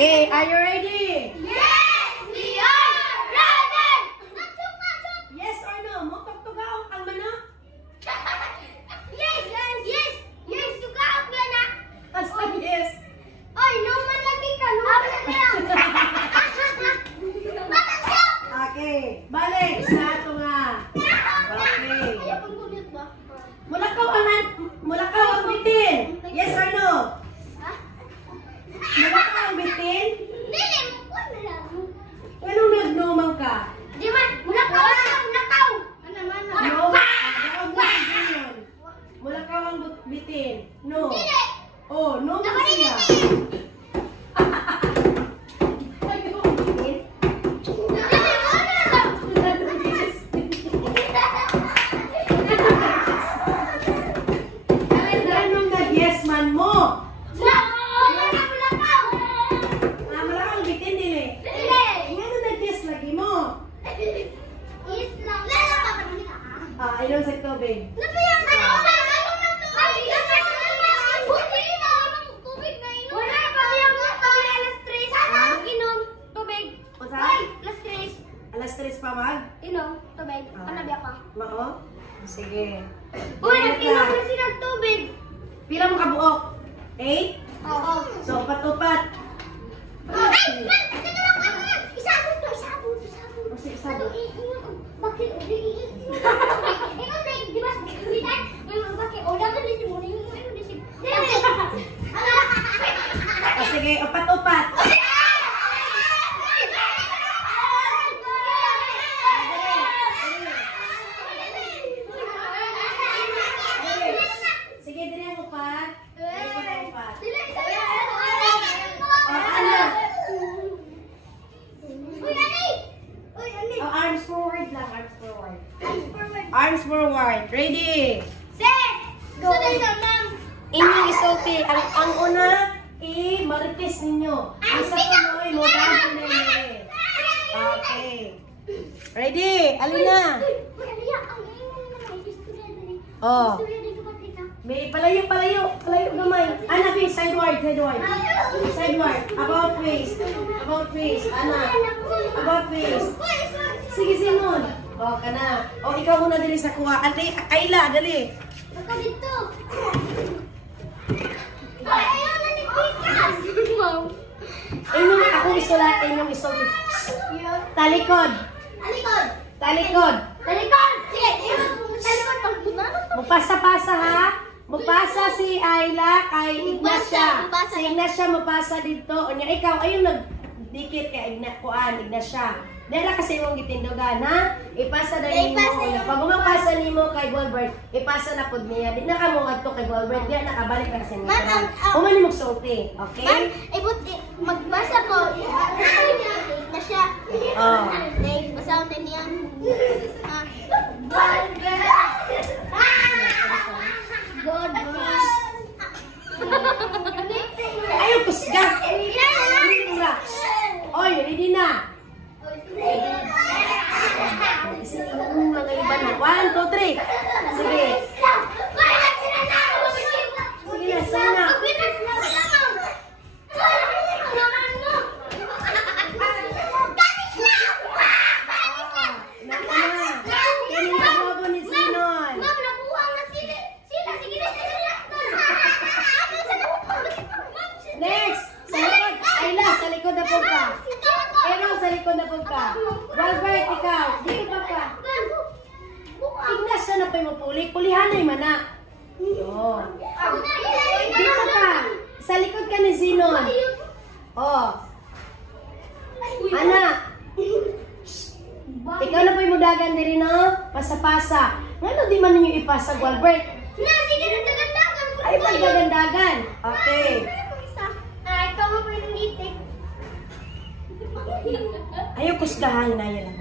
Okay, are you ready? Yes, we are ready! Yes or no? Motog-tugaw ang manok? Yes, yes, yes, yes, tugaw ka na. Asa yes? Oy, no man lagi ka, no man lang. Okay, balik sa ato nga. Okay. Mulakaw ang bitin. Yes or no? Mulakaw ang bitin? Dili mo ko na lang. Anong nagnomang ka? Di man, mulakaw. Ano man? No. Daog na si Zion. Mulakaw ang bitin. No. Dili. Oh, no mo siya. Inom sa tubig. Alas 3 pa mag? Inom, tubig. Kanabi ako. Mao? Sige. Uy, nag-inom na sila ng tubig. Pila mo kabuok? 8? Oo. So, upat-upat. Ay! Man! Teka lang! Isabot to! Isabot! Sige, sabot. Bakit? Ikaw tayo, di ba? Bitan? Bakit? O, dapat din mo. Ano din siya? Sige, upat-upat. Sige, dili ang upat. Dili ko na upat. Arms forward lang, arms forward. Arms forward. Ready? Set! Go! Inyong isulti. Ang una, i-marites ninyo. Ang sa tuloy, mo dahil na yun. Okay. Ready? Alin na? Oh. May palayo. Palayo gamay. Ana, please, sideward. Sideward. About face. Ana. About face. Sige, Simon. O, kana. O, ikaw muna dali sa kuha. Ayla, dali. Baka dito. Ay, ayaw na ni Pikas. Inyong akong isulat, inyong isulat. Talikod. Talikod. Sige, talikod. Pagpunano to. Mupasa-pasa ha. Mupasa si Ayla kay Ignacia. Mupasa. Si Ignacia mupasa dito. O niya, ikaw, ayun nagdikit kay Ignacia. Dahil kasi mong gitindugan, ha? Ipasa na nimo. Pag umapasa nimo kay Gilbert, ipasa na pod niya. Di na ka mo adto kay Gilbert. Di na kabalik na kasi mo. Umani mo sulti, okay? Magbasa ko. Na siya. Oh. Basaw na niya. God bless. Ayaw, kusga! Ready na. Oy, ready na. Sige, mga iba na. 1, 2, 3. Sige. Sige na, sige na. Next! Sa likod. Ayla, sa likod na po ka. Erong, sa likod na po ka. Gilbert, ikaw. Dito pa ka. Ignas na pa yung puli. Pulihan na yung mana. Oh. Dito ka. Sa likod ka ni Zinon. Oh. Ana. Ikaw na po yung mudagan din rin, no? Pasa-pasa. Ngano di man ninyo ipasa, Gilbert? Sige na, dagandagan. Ay, pagdagandagan. Okay. Ikaw mo po yung litik. Ayaw kusgahan na yan.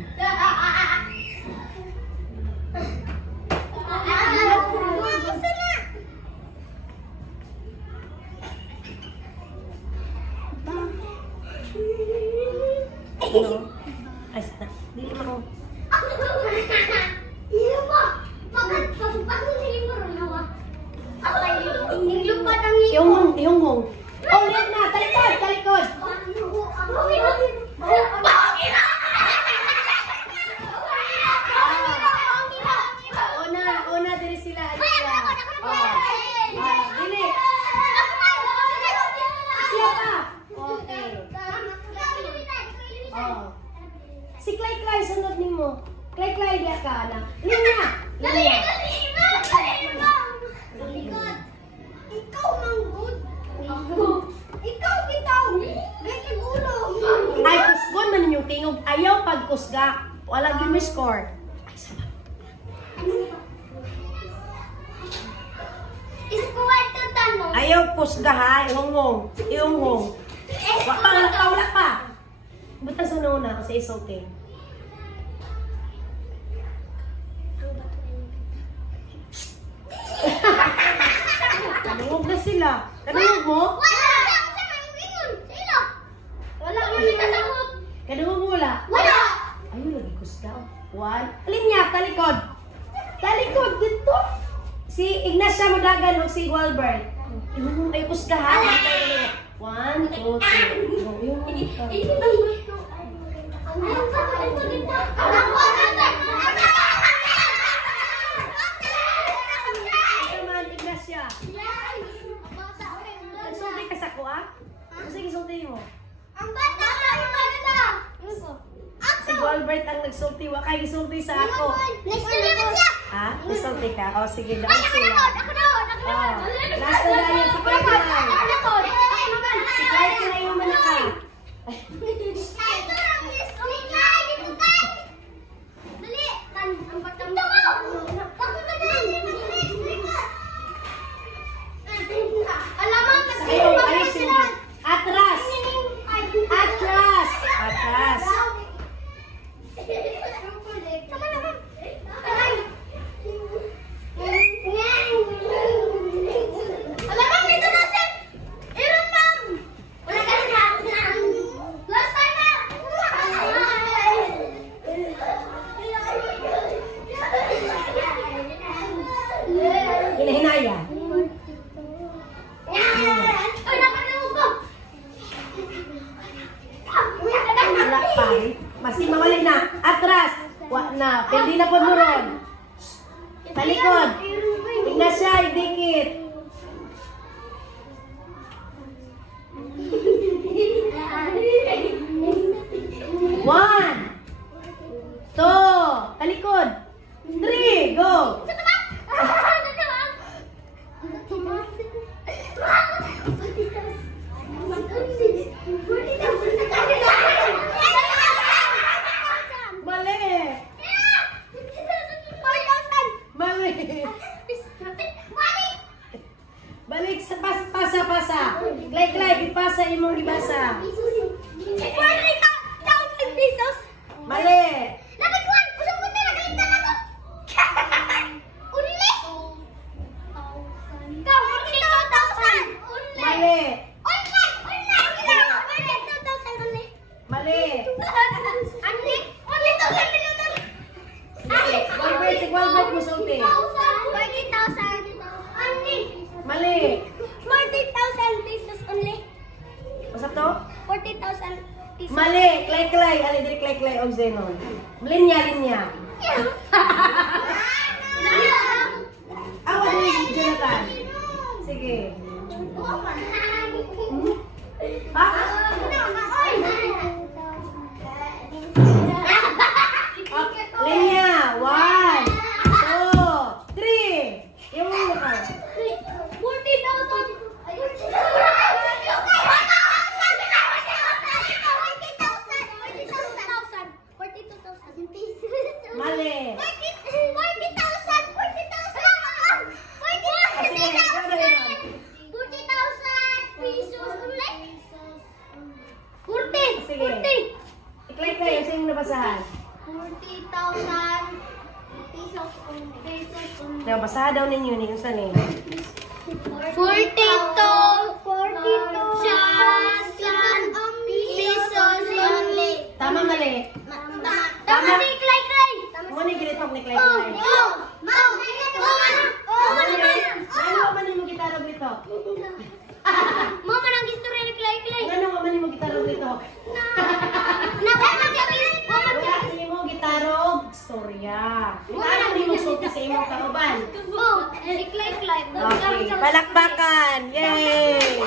Ano? Ay, sana. Dili mo. Iyo po. Bakit sige mo rin hawa? Yung lupa ng iyo. Yung hong. Oh, lihat na. Talikod. pa. Okay. Oh. Si Clay, sunod ni mo. Clay, diya ka na. Linya. Ikaw manggod. Ikaw bitaw. Gaya gulo. Ay, kusgon man ninyong tingog. Ayaw pagkusga. Wala gyud may score. Ay, sama. Iskuwal to tanong. Ayaw kusga ha. Iungong. Wala pa. Buta sa nuna kasi isote. Kanungog na sila. Kanungog mo? Wala. Wala man kasagot. Kanungog mo wala? Wala. Ayun, lagi kusga. One. Alin niya? Talikod. Talikod dito. Si Ignacia Modagan o si Walbert. Yung ay kusga ha. 1, 2, 3. Go. Yung naman, Ignacia. Nagsulti ka sa kuha? Sige, sulti mo. Ang bata ka, ang bata. Si Walbert ang nagsulti. Wakay gisulti sa ako. Ha? Nagsulti ka? O, sige. Daan sila. Oh, last na lang yun. Si Clay. Si Clay na yung manaka. Ayaw sila. Atras. Atras. Atras. Hinahinaya. Wala pa. Maski mawali na. Atras. Wa na. Pwede na po mo ron. Talikod. Ignacia, idikit. One. Two. Talikod. 3. Go. Mali. Mali. Balik sa pasa. Clay, ipasa imong gibasa. Mali. Mali. Mali. Walbert mo sulti. Mali. 40,000 pesos only. Usap to? 40,000 pesos. Mali. Clay. Ali diri Clay og Zenon. Linya. Awan ni Jonathan. Sige. Ha? Linya. 1, 2, 3. Yung mo ka. 40,000. Mali. 40,000 pesos ulit. 40. Sige. I-click kayo sa inyong nabasahan. 40,000 pesos ulit. Nabasahan daw ninyo ni kung saan eh. 40,000 pesos only. Tama, mali. Tama ni Clay. Mo ni gilitok ni Clay. Ano man mo gitara dito? Mama nang istorya ni Clay. Ano man mo gitara dito? Wala ni mo gitara og storya. Ano ni mo sulti sa imong kauban? Si Clay. Okay, palakpakan. Yay!